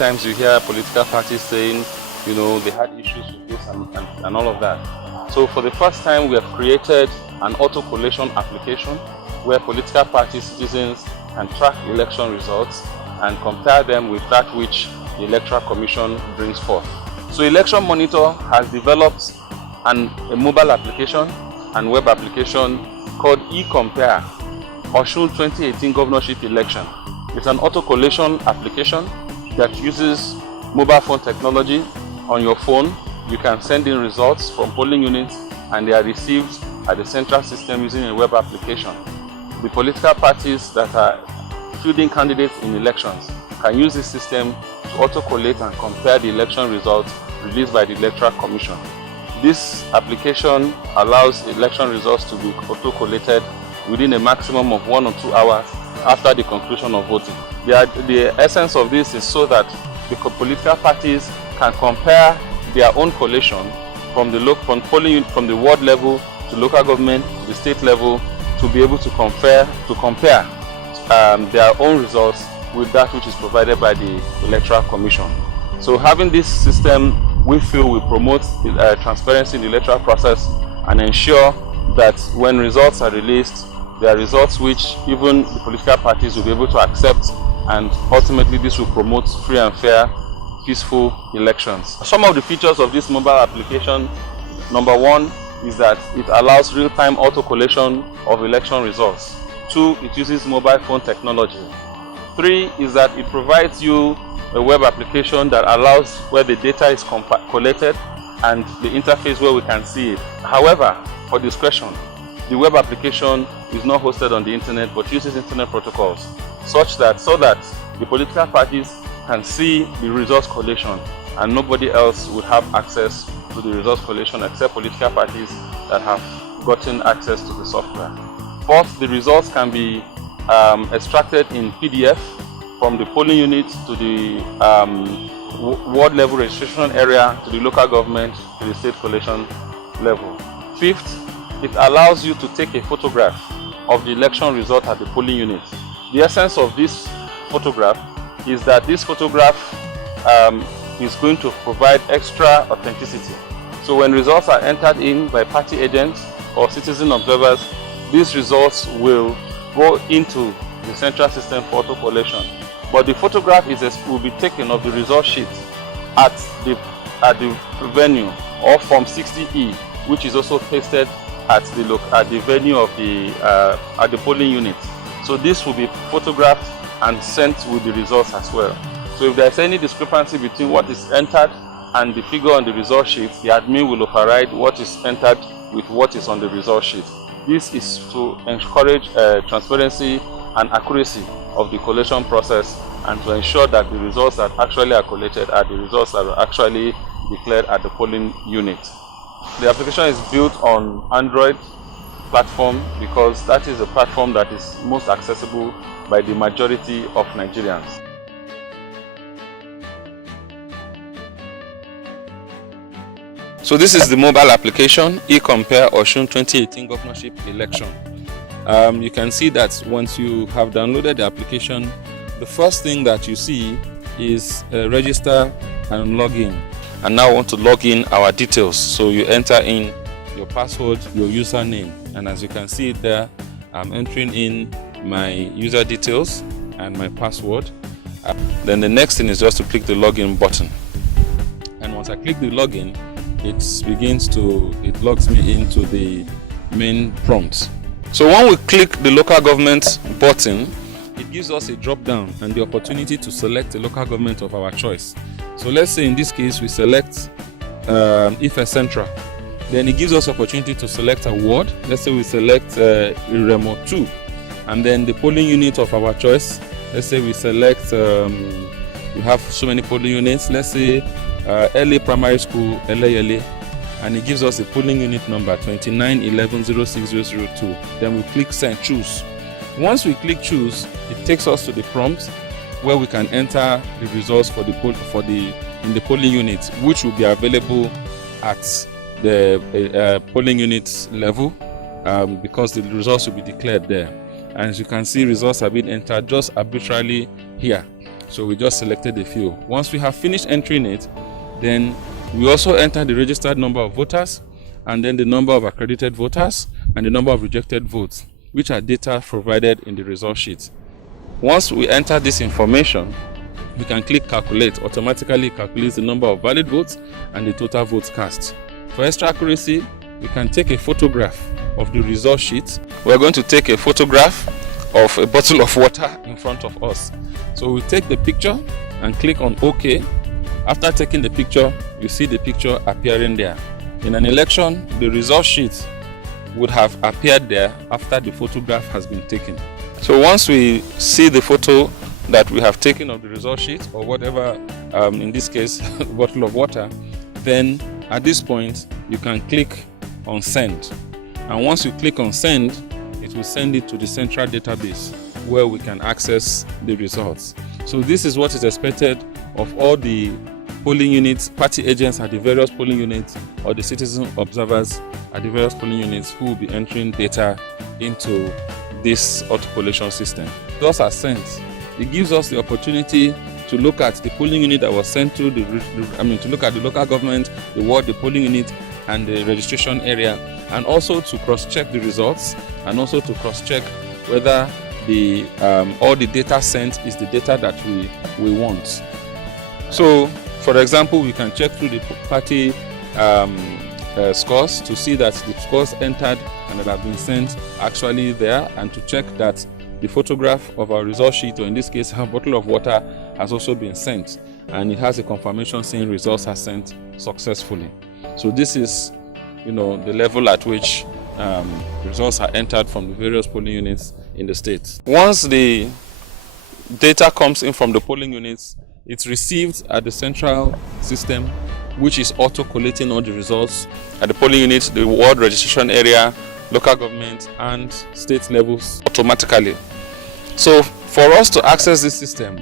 times you hear political parties saying, you know, they had issues with this and all of that. So for the first time, we have created an auto-collation application where political party citizens can track election results and compare them with that which the Electoral Commission brings forth. So Election Monitor has developed a mobile application and web application called eCompare Osun 2018 Governorship Election. It's an auto-collation application that uses mobile phone technology. On your phone, you can send in results from polling units and they are received at the central system using a web application. The political parties that are fielding candidates in elections can use this system to auto-collate and compare the election results released by the Electoral Commission. This application allows election results to be auto-collated within a maximum of 1 or 2 hours after the conclusion of voting. The essence of this is so that the political parties can compare their own collation from the ward level to local government to the state level to be able to compare their own results with that which is provided by the Electoral Commission. So having this system, we feel, will promote transparency in the electoral process and ensure that when results are released, they are results which even the political parties will be able to accept, and ultimately this will promote free and fair, peaceful elections. Some of the features of this mobile application: number one is that it allows real-time auto-collation of election results. 2, it uses mobile phone technology. 3 is that it provides you a web application that allows where the data is collated and the interface where we can see it. However, for discretion, the web application is not hosted on the internet but uses internet protocols so that the political parties can see the results collation and nobody else would have access to the results collation except political parties that have gotten access to the software. 4th, the results can be extracted in PDF from the polling unit to the ward level registration area to the local government to the state collation level. 5th, it allows you to take a photograph of the election result at the polling unit. The essence of this photograph is that this photograph is going to provide extra authenticity. So when results are entered in by party agents or citizen observers, these results will go into the central system for auto collation. But the photograph will be taken of the result sheet at the venue, or Form 60E, which is also pasted at the venue of the polling unit. So this will be photographed and sent with the results as well. So if there is any discrepancy between what is entered and the figure on the result sheet, the admin will override what is entered with what is on the result sheet. This is to encourage transparency and accuracy of the collation process and to ensure that the results that actually are collated are the results that are actually declared at the polling unit. The application is built on Android platform because that is a platform that is most accessible by the majority of Nigerians. So this is the mobile application, eCompare Osun 2018 Governorship Election. You can see that once you have downloaded the application, the first thing that you see is register and log in. And now I want to log in our details. So you enter in your password, your username, and as you can see it there, I'm entering in my user details and my password. Then the next thing is just to click the login button. And once I click the login, it logs me into the main prompt. So when we click the local government button, it gives us a drop down and the opportunity to select a local government of our choice. So let's say in this case we select Ife Central. Then it gives us opportunity to select a ward. Let's say we select Remo 2, and then the polling unit of our choice. Let's say we select we have so many polling units. Let's say LA Primary School, LA, and it gives us a polling unit number 29110602. Then we click send, choose. Once we click choose, it takes us to the prompt where we can enter the results in the polling unit, which will be available at the polling unit level because the results will be declared there. And as you can see, results have been entered just arbitrarily here. So we just selected a few. Once we have finished entering it, then we also enter the registered number of voters, and then the number of accredited voters, and the number of rejected votes, which are data provided in the result sheet. Once we enter this information, we can click calculate. Automatically calculates the number of valid votes and the total votes cast. For extra accuracy, we can take a photograph of the result sheet. We're going to take a photograph of a bottle of water in front of us. So we take the picture and click on OK. After taking the picture, you see the picture appearing there. In an election, the result sheet would have appeared there after the photograph has been taken. So once we see the photo that we have taken of the result sheet, or whatever, in this case, a bottle of water, then at this point, you can click on send. And once you click on send, it will send it to the central database where we can access the results. So this is what is expected of all the polling units, party agents at the various polling units, or the citizen observers at the various polling units who will be entering data into this auto-collation system. Those are sent. It gives us the opportunity to look at the polling unit that was sent to to look at the local government, the ward, the polling unit, and the registration area, and also to cross-check the results, and also to cross-check whether the all the data sent is the data that we want. So, for example, we can check through the party scores to see that the scores entered and that have been sent actually there, and to check that the photograph of our result sheet, or in this case a bottle of water, has also been sent, and it has a confirmation saying results are sent successfully. So this is, the level at which results are entered from the various polling units in the state. Once the data comes in from the polling units, it's received at the central system, which is auto-collating all the results at the polling units, the ward registration area, local government, and state levels automatically. So for us to access this system,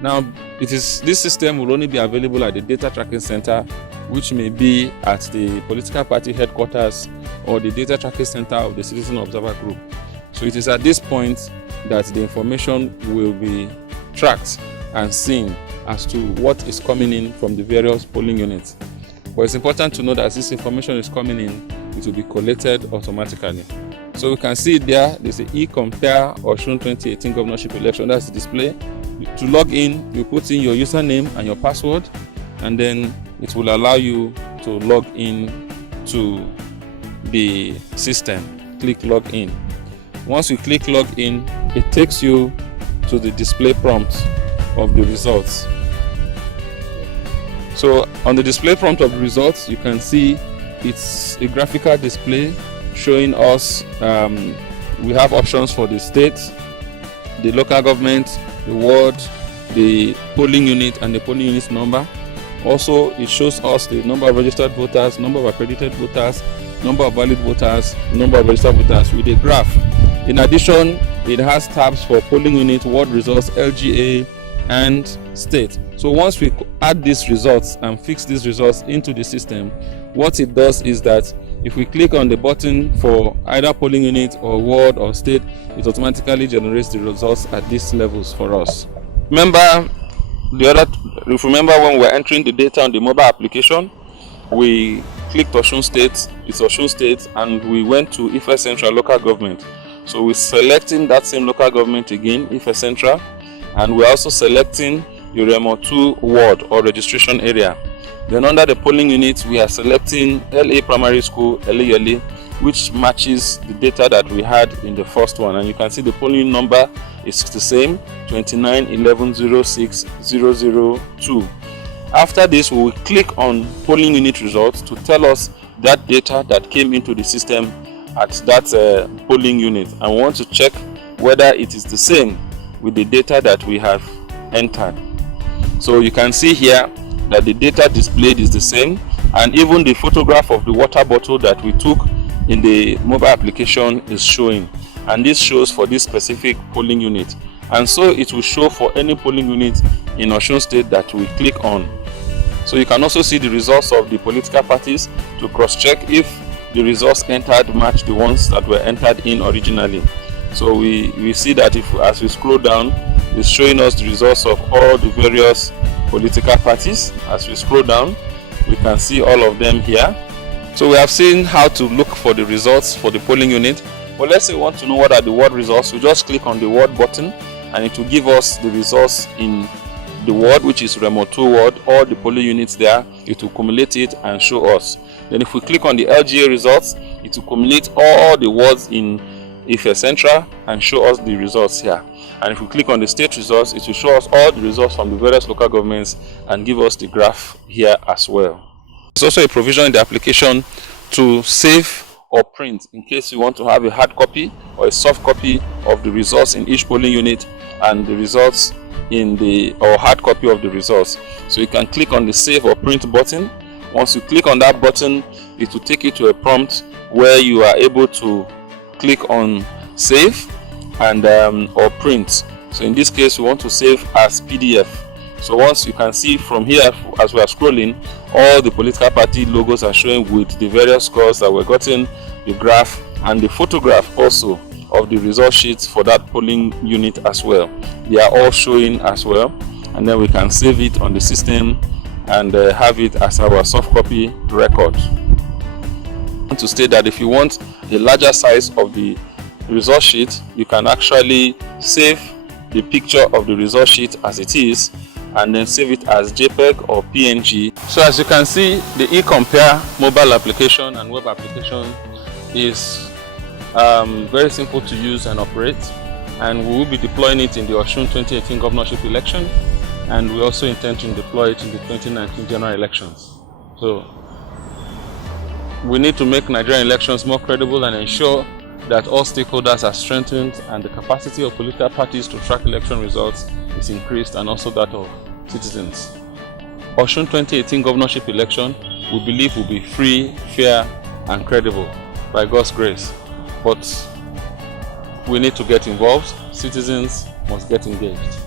now this system will only be available at the data tracking center, which may be at the political party headquarters or the data tracking center of the citizen observer group. So it is at this point that the information will be tracked and seen as to what is coming in from the various polling units. But it's important to know that as this information is coming in, it will be collated automatically. So we can see there, there's a e-compare Osun 2018 governorship election. That's the display. To log in, you put in your username and your password, and then it will allow you to log in to the system. Click log in. Once you click log in, it takes you to the display prompt of the results. So on the display prompt of the results, you can see it's a graphical display showing us we have options for the state, the local government, the ward, the polling unit, and the polling unit's number. Also, it shows us the number of registered voters, number of accredited voters, number of valid voters, number of registered voters with a graph. In addition, it has tabs for polling unit, ward results, LGA, and state. So once we add these results and fix these results into the system, what it does is that if we click on the button for either polling unit or ward or state, it automatically generates the results at these levels for us. If you remember when we were entering the data on the mobile application, we clicked Osun State, it's Osun State, and we went to Ife Central local government. So we're selecting that same local government again, Ife Central, and we're also selecting Uremo 2 ward or registration area. Then under the polling unit, we are selecting LA Primary School, LA, which matches the data that we had in the first one. And you can see the polling number is the same, 2911060002. After this, we will click on polling unit results to tell us that data that came into the system at that polling unit. And we want to check whether it is the same with the data that we have entered. So you can see here that the data displayed is the same, and even the photograph of the water bottle that we took in the mobile application is showing, and this shows for this specific polling unit, and so it will show for any polling unit in Osun State that we click on. So you can also see the results of the political parties to cross-check if the results entered match the ones that were entered in originally. So we see that as we scroll down, is showing us the results of all the various political parties. As we scroll down, we can see all of them here. So we have seen how to look for the results for the polling unit. But let's say we want to know what are the ward results. We just click on the ward button and it will give us the results in the ward, which is remote 2 ward, all the polling units there. It will cumulate it and show us. Then if we click on the LGA results, it will cumulate all the wards in Ife Central and show us the results here. And if we click on the state results, it will show us all the results from the various local governments and give us the graph here as well. There's also a provision in the application to save or print in case you want to have a hard copy or a soft copy of the results in each polling unit and the results in the hard copy of the results. So you can click on the save or print button. Once you click on that button, it will take you to a prompt where you are able to click on save and or print. So in this case, we want to save as PDF. So once you can see from here, as we are scrolling, all the political party logos are showing with the various scores that were gotten, the graph and the photograph also of the result sheets for that polling unit as well. They are all showing as well, and then we can save it on the system and have it as our soft copy record. I want to state that if you want a larger size of the result sheet, you can actually save the picture of the result sheet as it is and then save it as JPEG or PNG. So as you can see, the eCompare mobile application and web application is very simple to use and operate, and we will be deploying it in the Osun 2018 governorship election, and we also intend to deploy it in the 2019 general elections. So we need to make Nigerian elections more credible and ensure that all stakeholders are strengthened and the capacity of political parties to track election results is increased, and also that of citizens. Osun 2018 governorship election, we believe, will be free, fair and credible by God's grace. But we need to get involved. Citizens must get engaged.